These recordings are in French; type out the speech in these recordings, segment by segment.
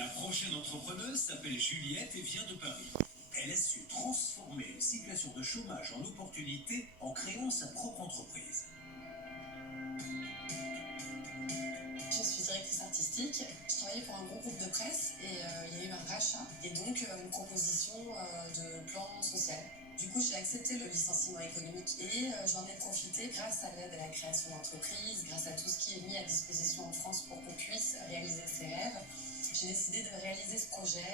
La prochaine entrepreneuse s'appelle Juliette et vient de Paris. Elle a su transformer une situation de chômage en opportunité en créant sa propre entreprise. Je suis directrice artistique. Je travaillais pour un gros groupe de presse et il y a eu un rachat et donc une proposition de plan social. Du coup, j'ai accepté le licenciement économique et j'en ai profité grâce à l'aide à la création d'entreprises, grâce à tout ce qui est mis à disposition en France pour qu'on puisse réaliser ses rêves. J'ai décidé de réaliser ce projet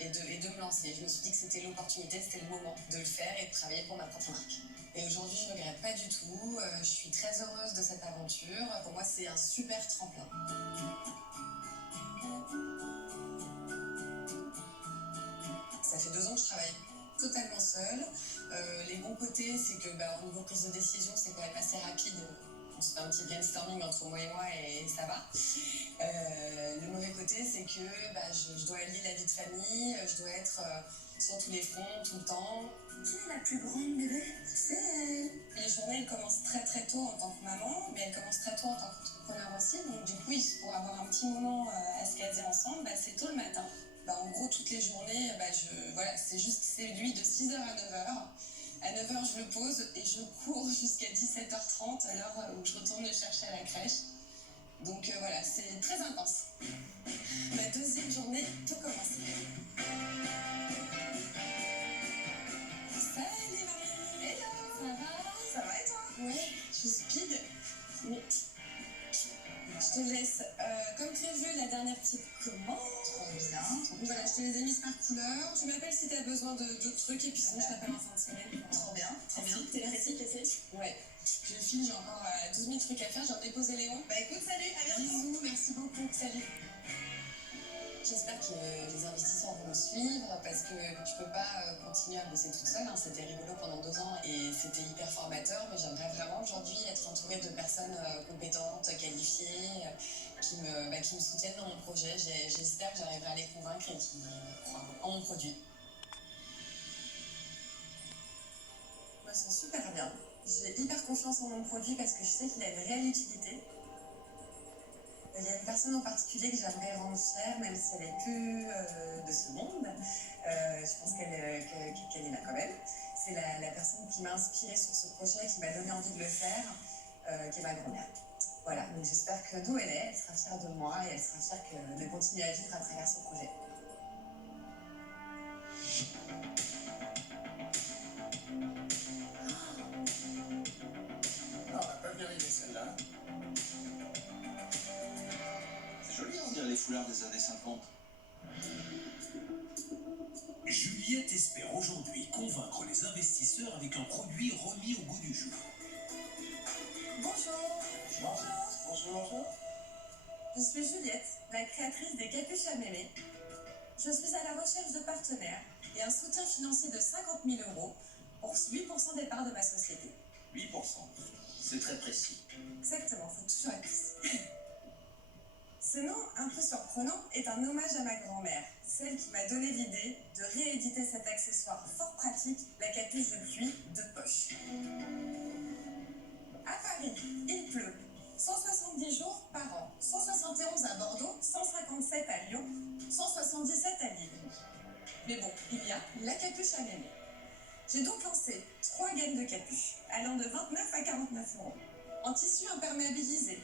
et de me lancer. Je me suis dit que c'était l'opportunité, c'était le moment de le faire et de travailler pour ma propre marque. Et aujourd'hui, je ne regrette pas du tout. Je suis très heureuse de cette aventure. Pour moi, c'est un super tremplin. Ça fait 2 ans que je travaille totalement seule. Les bons côtés, c'est que au niveau prise de décision, c'est quand même assez rapide. On se fait un petit brainstorming entre moi et ça va. Le mauvais côté, c'est que je dois allier la vie de famille, je dois être sur tous les fronts, tout le temps. Qui est la plus grande bébé? C'est elle. Les journées, elles commencent très très tôt en tant que maman, mais elles commencent très tôt en tant qu'entrepreneur aussi. Donc du coup, pour avoir un petit moment à se caser ensemble, c'est tôt le matin. En gros, toutes les journées, c'est lui de 6h à 9h. À 9h, je le pose et je cours jusqu'à 17h30, à l'heure où je retourne le chercher à la crèche. Donc voilà, c'est très intense. Ma deuxième journée peut commencer. Salut Marie. Hello. Ça va et toi? Ouais, je suis speed. Mais je te laisse, comme prévu, la dernière petite commande. Trop bien. Voilà, je te les ai mises par couleur. Tu m'appelles si tu as besoin d'autres trucs et puis sinon je t'appelle en fin de semaine. Trop bien. T'es pressée? Ouais. Je file, j'ai encore 12 000 trucs à faire. J'ai déposé Léon. Écoute, salut, à bientôt. Bisous, merci beaucoup. Salut. J'espère que les investisseurs vont me suivre parce que je peux pas continuer à bosser toute seule. C'était rigolo pendant 2 ans et c'était hyper formateur, mais j'aimerais vraiment aujourd'hui être entourée de personnes compétentes, qualifiées, qui me soutiennent dans mon projet. J'espère que j'arriverai à les convaincre et qui croient en mon produit. Je me sens super bien. J'ai hyper confiance en mon produit parce que je sais qu'il a une réelle utilité. Il y a une personne en particulier que j'aimerais rendre fière, même si elle n'est plus de ce monde. Je pense qu'elle est là quand même. C'est la personne qui m'a inspirée sur ce projet, qui m'a donné envie de le faire, qui est ma grand-mère. Voilà, donc j'espère que d'où elle est, elle sera fière de moi et elle sera fière de continuer à vivre à travers ce projet. On va pas bien arriver celle-là. C'est joli, on dirait les foulards des années 50. Juliette espère aujourd'hui convaincre les investisseurs avec un produit remis au goût du jour. Bonjour. Bonjour. Je suis Juliette, la créatrice des capuches à mémé. Je suis à la recherche de partenaires et un soutien financier de 50 000 € pour 8% des parts de ma société. 8%. C'est très précis. Exactement, faut toujours être précis. Ce nom, un peu surprenant, est un hommage à ma grand-mère, celle qui m'a donné l'idée de rééditer cet accessoire fort pratique, la capuche de pluie de poche. À Paris, il pleut 170 jours par an, 171 à Bordeaux, 157 à Lyon, 177 à Lille. Mais bon, il y a la capuche à mémé. J'ai donc lancé 3 gammes de capuches, allant de 29 à 49 €, en tissu imperméabilisé.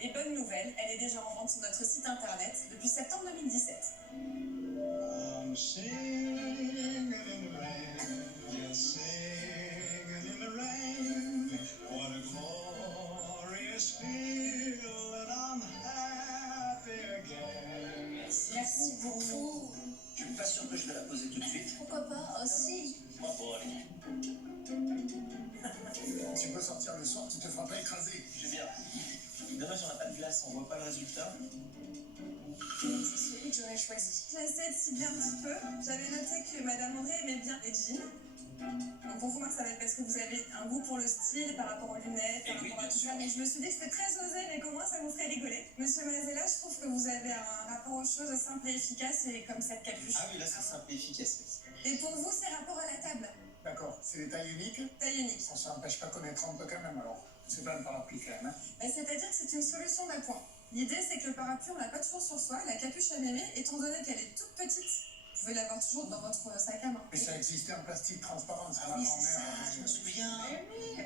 Et bonne nouvelle, elle est déjà en vente sur notre site internet depuis septembre 2017. I'm singing in the rain, just singing in the rain. What a glorious feel, and I'm happy again. Merci beaucoup. Je suis pas sûr que je vais la poser tout de suite. Pourquoi pas? Oh si. Bon, allez. Tu peux sortir le soir, tu te feras pas écraser. Je vais bien. Dommage, on n'a pas de glace, on voit pas le résultat. C'est celui que j'aurais choisi. J'essaie de cibler un petit peu. J'avais noté que Madame André aimait bien les jeans. Donc pour vous, moi, ça va être parce que vous avez un goût pour le style par rapport aux lunettes, par rapport à tout ça. Mais je me suis dit que c'était très osé, mais qu'au moins ça vous ferait rigoler. Monsieur Mazella, je trouve que vous avez un rapport aux choses simple et efficace, et comme cette capuche. Ah oui, là c'est simple et efficace. Et pour vous, c'est rapport à la table. D'accord, c'est des tailles uniques. Taille unique. Ça n'empêche pas qu'on ait 30 quand même, alors. C'est pas par la plus ferme, hein. C'est-à-dire que c'est une solution d'appoint. L'idée, c'est que le parapluie, on l'a pas toujours sur soi. La capuche à mémé, étant donné qu'elle est toute petite, vous pouvez l'avoir toujours dans votre sac à main. Mais ça existait en plastique transparent, ça, Ah ma oui, c'est grand-mère. ça, je me souviens.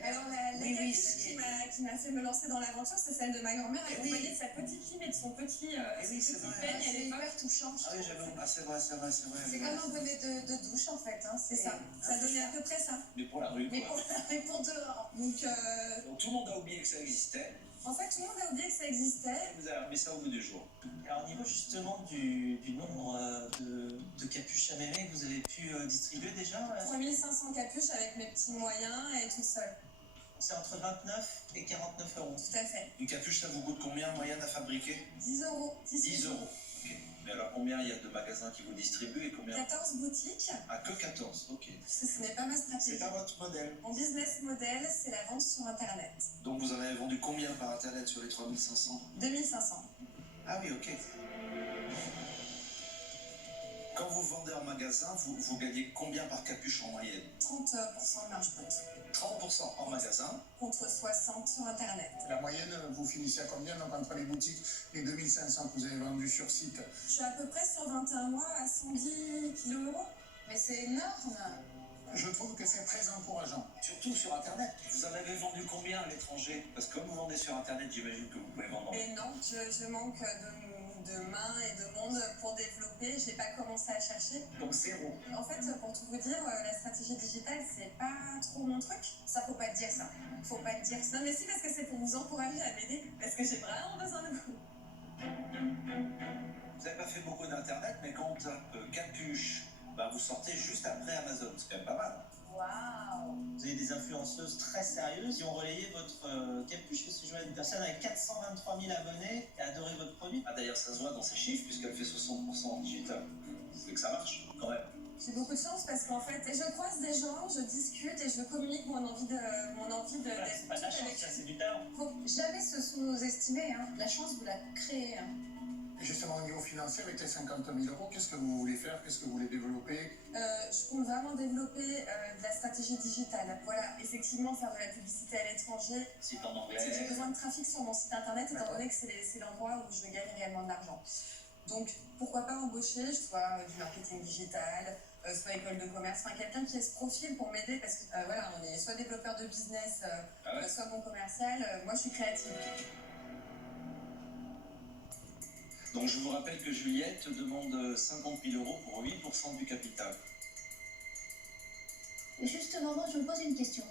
Alors, la Oui, capuche ça y est. qui m'a fait me lancer dans l'aventure, c'est celle de ma grand-mère, Eh accompagnée oui. de sa petite lime et de son petit, oui, c'est vrai. peigne à C'est l'époque. hyper touchant. Ah oui, j'avais. Ah, c'est vrai. C'est comme un bonnet de douche en fait. Hein. C'est ça. Ça donnait à peu près ça. Mais pour la rue, Mais quoi. pour dehors. Donc, Donc tout le monde a oublié que ça existait. en fait, tout le monde a oublié que ça existait. Et vous avez remis ça au bout du jour. Alors, au niveau justement du nombre de capuches à mémé que vous avez pu distribuer déjà, 3500 capuches avec mes petits moyens et toute seule. c'est entre 29 et 49 euros. Tout à fait. Une capuche, ça vous coûte combien en moyenne à fabriquer? 10 euros. 10 euros. Ok. Mais alors combien il y a de magasins qui vous distribuent et combien? 14 boutiques. Ah, que 14, ok. Parce que ce n'est pas ma C'est stratégie. pas votre modèle. Mon business model, c'est la vente sur Internet. Donc vous en avez vendu combien par internet sur les 3500? 2500. Ah oui, ok. Quand vous vendez en magasin, vous gagnez combien par capuche en moyenne? 30% de marge brute. 30% en magasin. Contre 60 sur Internet. La moyenne, vous finissez à combien donc, entre les boutiques, les 2500 que vous avez vendus sur site? Je suis à peu près sur 21 mois à 110 kg. Mais c'est énorme. Je trouve que c'est très encourageant. Surtout sur internet. Vous en avez vendu combien à l'étranger? Parce que comme vous vendez sur internet, j'imagine que vous pouvez vendre. Mais non, je manque de mains et de monde pour développer. Je n'ai pas commencé à chercher. Donc zéro. En fait, pour tout vous dire, la stratégie digitale, c'est pas trop mon truc. Ça, faut pas te dire ça. Faut pas te dire ça. Non, mais si, parce que c'est pour vous encourager à m'aider. Parce que j'ai vraiment besoin de vous. Vous n'avez pas fait beaucoup d'internet, mais quand on tape capuche, bah, vous sortez juste après Amazon. C'est quand même pas mal. Waouh. Vous avez des influenceuses très sérieuses qui ont relayé votre capuche, parce que je vois une personne avec 423 000 abonnés qui a adoré votre produit. Ah d'ailleurs ça se voit dans ses chiffres puisqu'elle fait 60% en digital. C'est que ça marche quand même. J'ai beaucoup de chance parce qu'en fait, je croise des gens, je discute et je communique mon envie de Voilà, c'est pas de la chance, ça, c'est du talent. Faut jamais se sous-estimer. Hein. La chance, vous la créez. Hein. Justement, au niveau financier, avec les 50 000 euros, qu'est-ce que vous voulez faire? Qu'est-ce que vous voulez développer? Je compte vraiment développer de la stratégie digitale. Voilà, effectivement, faire de la publicité à l'étranger. Site en C'est que j'ai anglais. besoin de trafic sur mon site internet, étant donné que c'est l'endroit où je gagne réellement de l'argent. Donc, pourquoi pas embaucher, soit du marketing digital, soit école de commerce, enfin quelqu'un qui ait ce profil pour m'aider, parce que voilà, on est soit développeur de business, Ah ouais. soit bon commercial. Moi, je suis créative. Donc je vous rappelle que Juliette demande 50 000 euros pour 8% du capital. Et justement, moi, je me pose une question.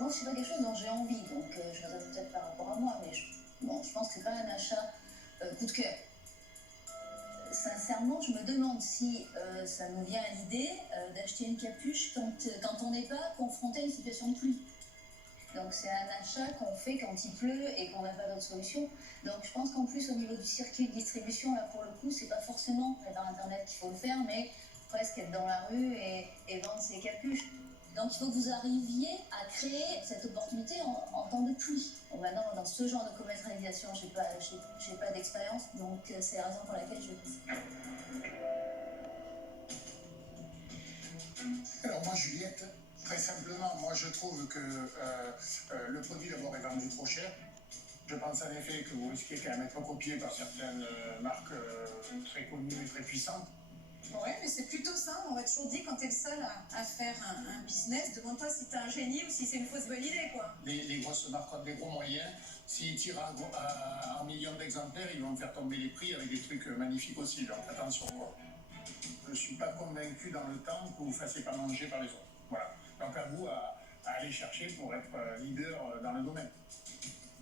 Moi, c'est pas quelque chose dont j'ai envie, donc je raisonne peut-être par rapport à moi, mais je pense que c'est pas un achat coup de cœur. Sincèrement, je me demande si ça me vient à l'idée d'acheter une capuche quand on n'est pas confronté à une situation de pluie. Donc c'est un achat qu'on fait quand il pleut et qu'on n'a pas d'autre solution. Donc je pense qu'en plus au niveau du circuit de distribution, là pour le coup, c'est pas forcément par internet qu'il faut le faire, mais presque être dans la rue et vendre ses capuches. Donc il faut que vous arriviez à créer cette opportunité en temps de pluie. Bon, maintenant, dans ce genre de commercialisation, j'ai pas d'expérience, donc c'est la raison pour laquelle je dis. Alors moi, Juliette, très simplement, moi je trouve que le produit d'abord est vendu trop cher. Je pense en effet que vous risquez quand même d'être copié par certaines marques très connues et très puissantes. Ouais, mais c'est plutôt ça. On m'a toujours dit, quand t'es le seul à faire un business, demande-toi si t'es un génie ou si c'est une fausse bonne idée, quoi. Les grosses marques ont des gros moyens. S'ils tirent en millions d'exemplaires, ils vont faire tomber les prix avec des trucs magnifiques aussi. Donc attention, quoi. Je ne suis pas convaincu dans le temps que vous ne fassiez pas manger par les autres. Voilà. Donc à vous à aller chercher pour être leader dans le domaine.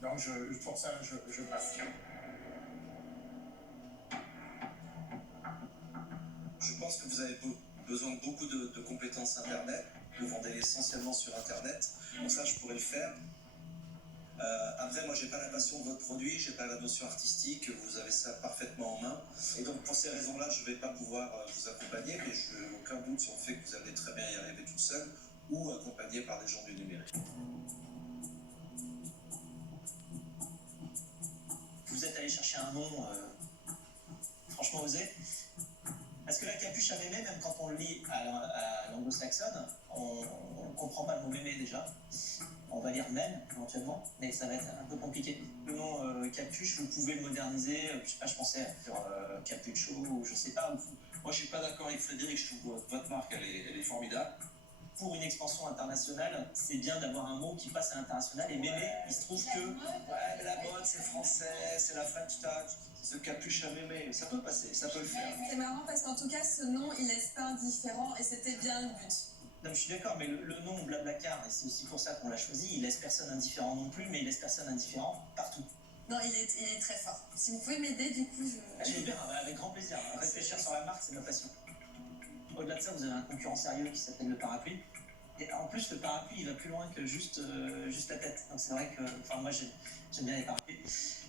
Donc pour ça, je passe. Je pense que vous avez besoin de beaucoup de compétences Internet. Vous vendez essentiellement sur Internet. Donc ça, je pourrais le faire. Après, moi, j'ai pas la passion de votre produit, j'ai pas la notion artistique. Vous avez ça parfaitement en main. Et donc, pour ces raisons-là, je vais pas pouvoir vous accompagner, mais je n'ai aucun doute sur le fait que vous allez très bien y arriver toute seule ou accompagné par des gens du numérique. Vous êtes allé chercher un nom franchement osé. Parce que la capuche à mémé, même quand on le lit à l'anglo-saxonne, on ne comprend pas le mot mémé déjà. On va dire même, éventuellement, mais ça va être un peu compliqué. Le nom Capuche, vous pouvez le moderniser, je sais pas, je pensais sur Capucho, ou je sais pas. Moi, je suis pas d'accord avec Frédéric, je trouve que votre marque, elle est formidable. Pour une expansion internationale, c'est bien d'avoir un mot qui passe à l'international. Et mémé, il se trouve que... Ouais, mais la mode, c'est français, c'est la French touch, c'est ce capuche à mémé. Ça peut passer, ça peut le faire. C'est marrant parce qu'en tout cas, ce nom, il laisse pas indifférent et c'était bien le but. Non, je suis d'accord, mais le nom Blablacar, et c'est aussi pour ça qu'on l'a choisi, il laisse personne indifférent non plus, mais il laisse personne indifférent partout. Non, il est très fort. Si vous pouvez m'aider, du coup, Je vais bien, avec grand plaisir. Réfléchir sur la marque, c'est ma passion. Au-delà de ça, vous avez un concurrent sérieux qui s'appelle le parapluie. Et en plus, le parapluie, il va plus loin que juste la tête. Donc c'est vrai que, enfin, moi, j'aime bien les parapluies.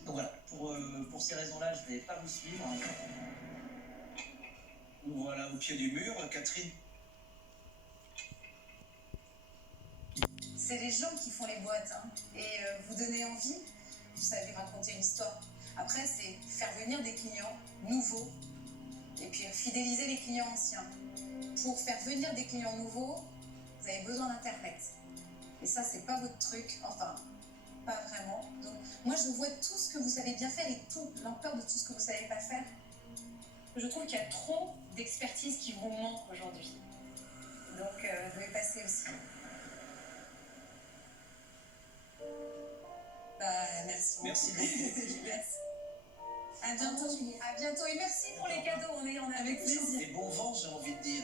Donc voilà, pour ces raisons-là, je ne vais pas vous suivre. Nous voilà au pied du mur, Catherine. C'est les gens qui font les boîtes, hein. Et vous donnez envie, vous savez raconter une histoire. Après, c'est faire venir des clients nouveaux et puis fidéliser les clients anciens. Pour faire venir des clients nouveaux, vous avez besoin d'Internet. Et ça, c'est pas votre truc, enfin, pas vraiment. Donc, moi, je vois tout ce que vous savez bien faire et toute l'ampleur de tout ce que vous savez pas faire. Je trouve qu'il y a trop d'expertise qui vous manque aujourd'hui. Donc, vous devez passer aussi. Bah, merci. Merci. Merci. À bientôt. À bientôt et merci pour les cadeaux. On est Avec plaisir. Et bon vent, j'ai envie de dire.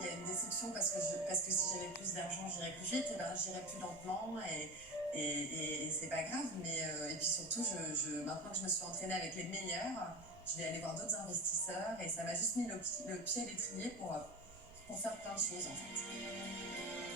Il y a une déception parce que si j'avais plus d'argent, j'irais plus vite, et ben j'irais plus lentement et c'est pas grave. Mais et puis surtout, maintenant que je me suis entraînée avec les meilleurs, je vais aller voir d'autres investisseurs et ça m'a juste mis le pied à l'étrier pour faire plein de choses en fait.